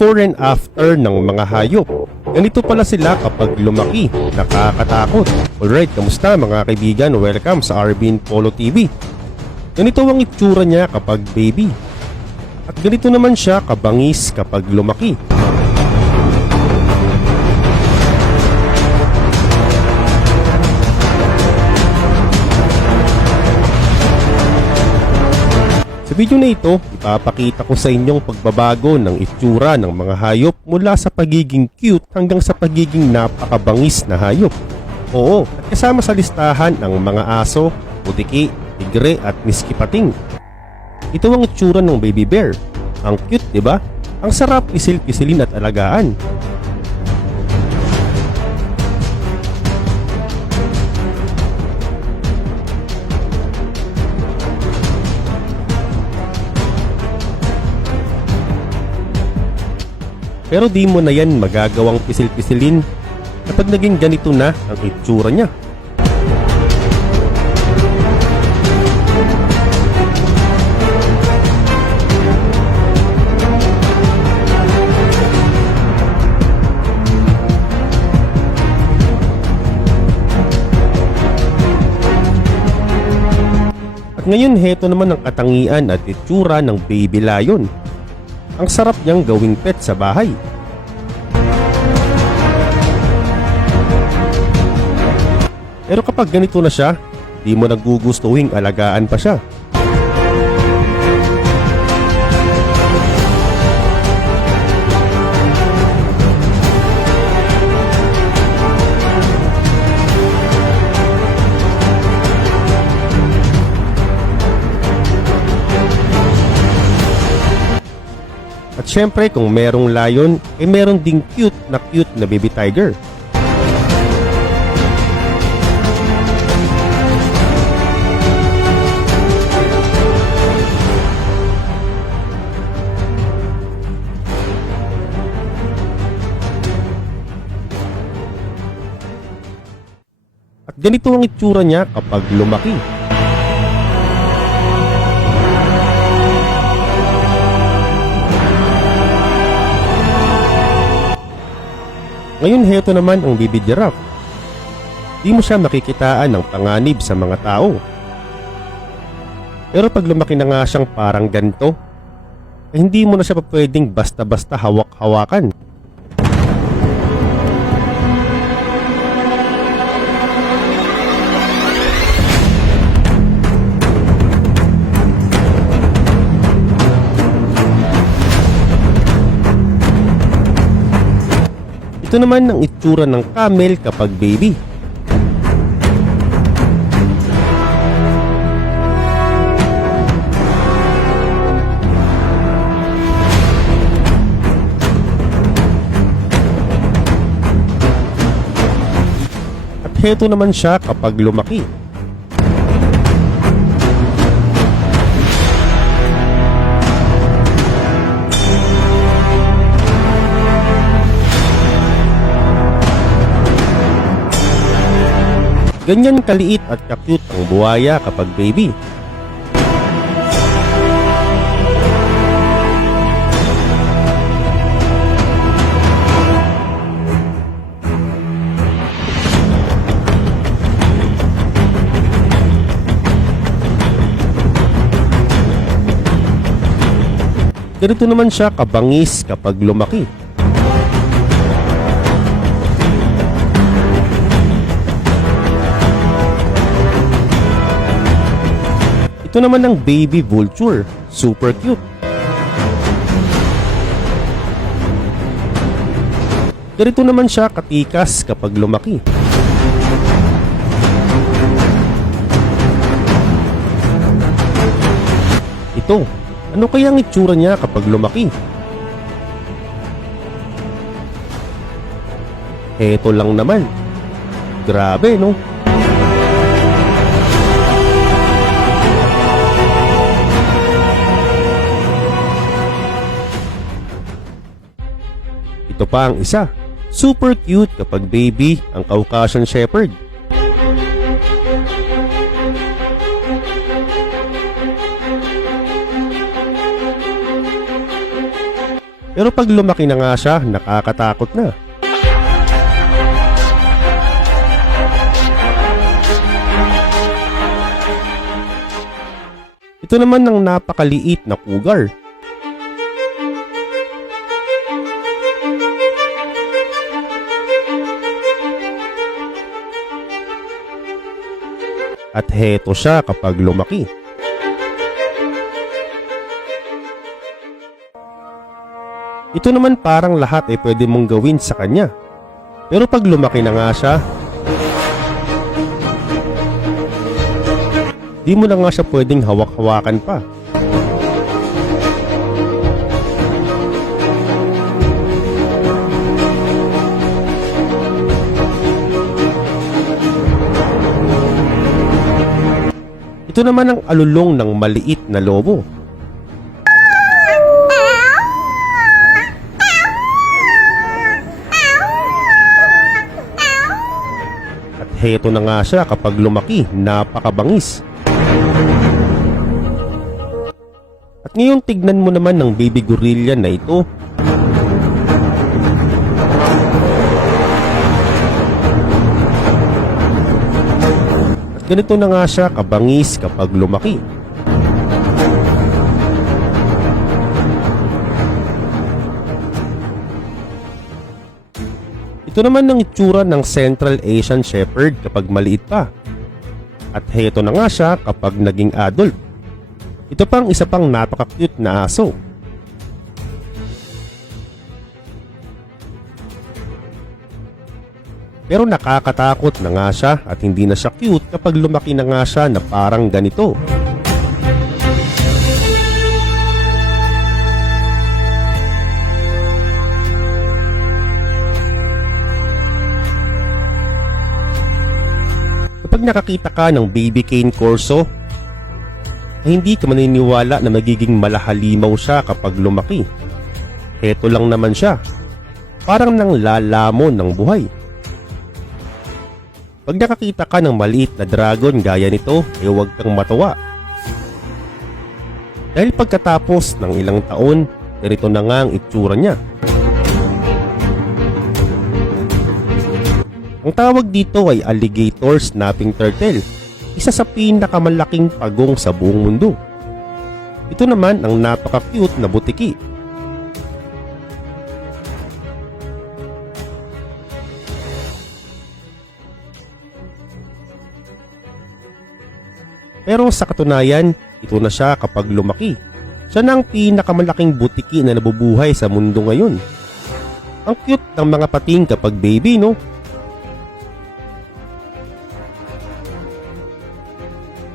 before and after ng mga hayop. Ganito pala sila kapag lumaki, nakakatakot. Alright, kamusta mga kaibigan? Welcome sa Arvin Polo TV. Ganito ang itsura niya kapag baby. At ganito naman siya kabangis kapag lumaki. Sa video na ito, ipapakita ko sa inyong pagbabago ng itsura ng mga hayop mula sa pagiging cute hanggang sa pagiging napakabangis na hayop. Oo, at kasama sa listahan ang mga aso, putiki, tigre at miskipating. Ito ang itsura ng baby bear. Ang cute, di ba? Ang sarap pisil-pisilin at alagaan. Pero di mo na yan magagawang pisil-pisilin kapag naging ganito na ang itsura niya. At ngayon heto naman ang katangian at itsura ng baby lion. Ang sarap niyang gawing pet sa bahay. Pero kapag ganito na siya, di mo nagugustuhing alagaan pa siya. At syempre kung merong lion, meron ding cute na baby tiger. At ganito ang itsura niya kapag lumaki. Ngayon heto naman ang baby giraffe. Di mo siya makikitaan ng panganib sa mga tao. Pero pag lumaki na nga siyang parang ganito, hindi mo na siya pwedeng basta-basta hawak-hawakan. Ito naman ang itsura ng camel kapag baby. At heto naman siya kapag lumaki. Ganyan kaliit at ka-cute ang buhaya kapag baby. Ganito naman siya kabangis kapag lumaki. Ito naman ang baby vulture, super cute. Ganito naman siya katikas kapag lumaki. Ito, ano kaya ang itsura niya kapag lumaki? Eto lang naman. Grabe, no? Ito pa ang isa. Super cute kapag baby ang Caucasian Shepherd. Pero pag lumaki na nga siya, nakakatakot na. Ito naman ang napakaliit na cougar. At heto siya kapag lumaki. Ito naman parang lahat ay pwede mong gawin sa kanya. Pero pag lumaki na nga siya, di mo na nga siya pwedeng hawak-hawakan pa. Ito naman ang alulong ng maliit na lobo. At heto na nga siya kapag lumaki, napakabangis. At ngayon tignan mo naman ng baby gorilla na ito. Ganito na nga siya kabangis kapag lumaki. Ito naman ang itsura ng Central Asian Shepherd kapag maliit pa. At heto na nga siya kapag naging adult. Ito pang isa pang napaka-cute na aso. Pero nakakatakot na nga siya at hindi na siya cute kapag lumaki na nga siya na parang ganito. Kapag nakakita ka ng baby cane corso, ay hindi ka maniniwala na magiging malahalimaw siya kapag lumaki. Heto lang naman siya, parang nang lalamon ng buhay. Pag nakakita ka ng maliit na dragon gaya nito, ay huwag kang matawa. Dahil pagkatapos ng ilang taon, ganito na nga ang itsura niya. Ang tawag dito ay alligator snapping turtle, isa sa pinakamalaking pagong sa buong mundo. Ito naman ang napaka-cute na butiki. Pero sa katunayan, ito na siya kapag lumaki. Siya na ang pinakamalaking butiki na nabubuhay sa mundo ngayon. Ang cute ng mga pating kapag baby, no?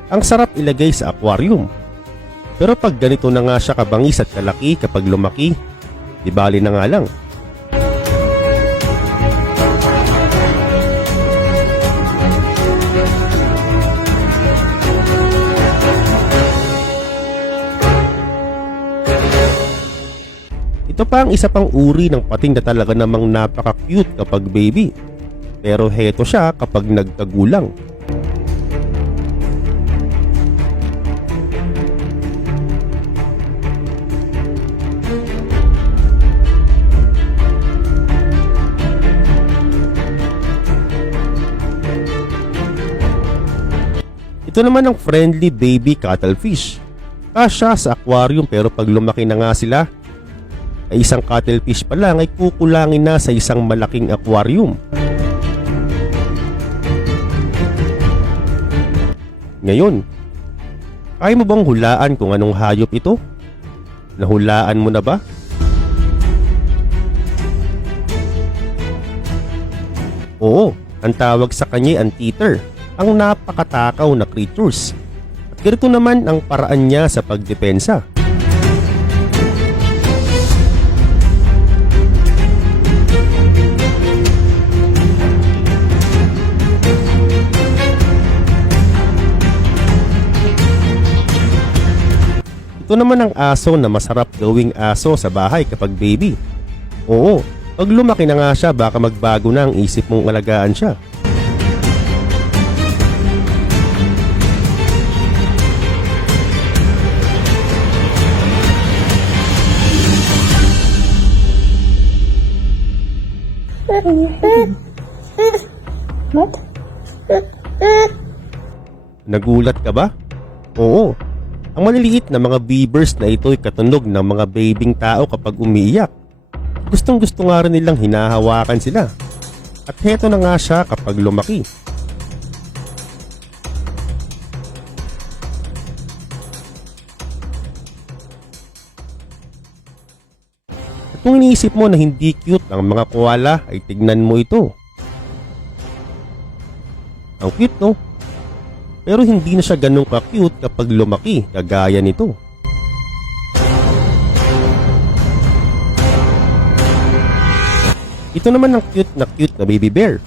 Ang sarap ilagay sa aquarium. Pero pag ganito na nga siya kabangis at kalaki kapag lumaki, di bali na nga lang. Ito pa ang isa pang uri ng pating na talaga namang napaka-cute kapag baby. Pero heto siya kapag nagkagulang. Ito naman ang friendly baby cuttlefish. Kasya sa aquarium pero pag lumaki na nga sila, ay isang cuttlefish pa lang ay kukulangin na sa isang malaking aquarium. Ngayon, kaya mo bang hulaan kung anong hayop ito? Nahulaan mo na ba? Oo, ang tawag sa kanya ay anteater, ang napakatakaw na creatures. At ganito naman ang paraan niya sa pagdepensa. Ito naman ang aso na masarap gawing aso sa bahay kapag baby. Oo, pag lumaki na nga siya baka magbago na ang isip mong alagaan siya. What? Nagulat ka ba? Oo. Ang maliliit na mga beavers na ito ay katunog ng mga babing tao kapag umiiyak. Gustong gusto nga rin nilang hinahawakan sila. At heto na nga siya kapag lumaki. At kung iniisip mo na hindi cute ang mga koala ay tignan mo ito. Ang cute, no? Pero hindi na siya ganun ka-cute kapag lumaki kagaya nito. Ito naman ang cute na baby bear.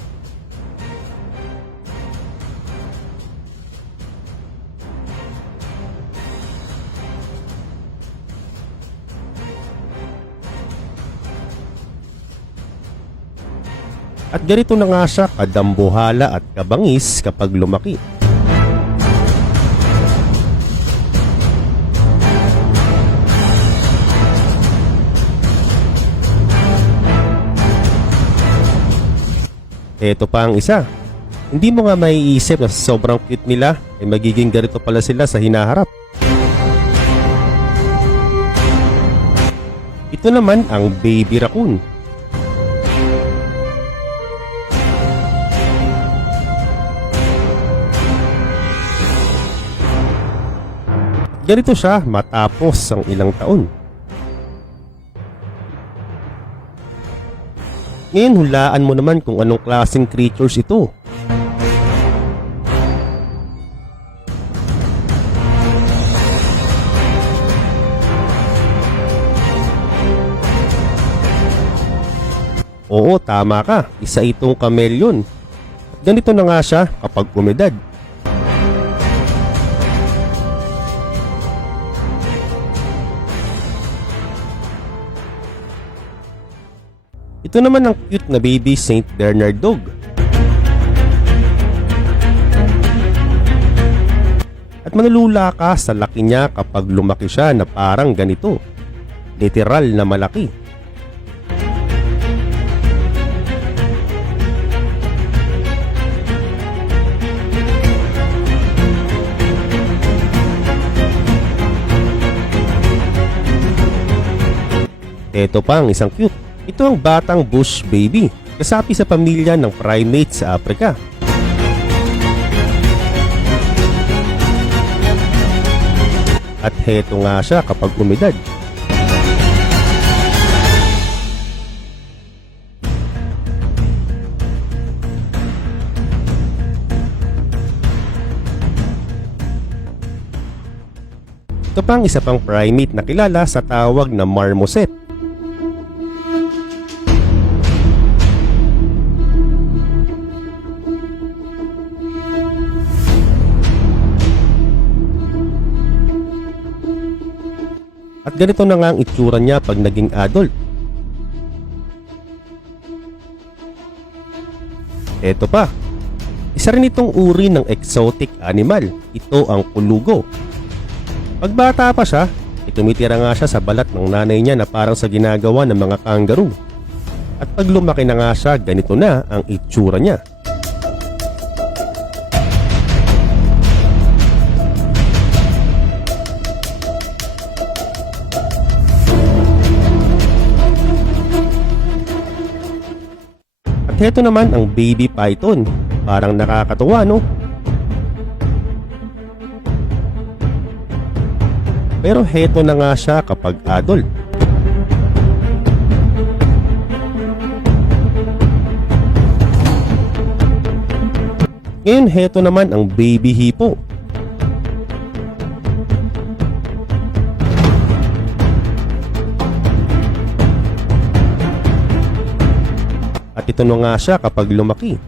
At ganito na nga siya kadambuhala at kabangis kapag lumaki. Ito pa ang isa. Hindi mo nga maiisip na sa sobrang cute nila ay magiging ganito pala sila sa hinaharap. Ito naman ang baby raccoon. Ganito siya matapos ang ilang taon. Ngayon hulaan mo naman kung anong klaseng creatures ito. Oo, tama ka. Isa itong chameleon. Ganito na nga siya kapag umedad. Ito naman ang cute na baby Saint Bernard dog. At manulula ka sa laki niya kapag lumaki siya na parang ganito. Literal na malaki. Ito pa ang isang cute. Ito ang batang bush baby, kasapi sa pamilya ng primates sa Africa. At heto nga siya kapag umedad. Ito pa ang isa pang primate na kilala sa tawag na marmoset. At ganito na nga ang itsura niya pag naging adult. Eto pa. Isa rin itong uri ng exotic animal. Ito ang kulugo. Pag bata pa siya, tumitira nga siya sa balat ng nanay niya na parang sa ginagawa ng mga kangaroo. At pag lumaki na nga siya, ganito na ang itsura niya. Heto naman ang baby python. Parang nakakatuwa, no? Pero heto na nga siya kapag adult. Ngayon heto naman ang baby hippo. At ito na nga siya kapag lumaki.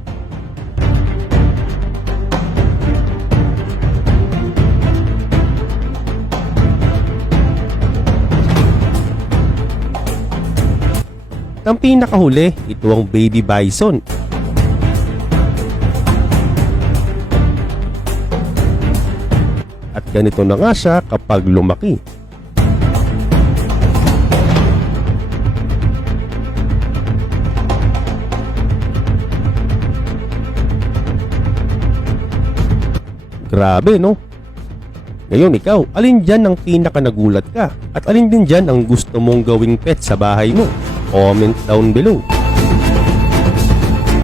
Ang pinakahuli, ito ang baby bison. At ganito na nga siya kapag lumaki. Grabe, no? Ngayon ikaw, alin dyan ang pinaka nagulat ka? At alin din dyan ang gusto mong gawing pet sa bahay mo? Comment down below.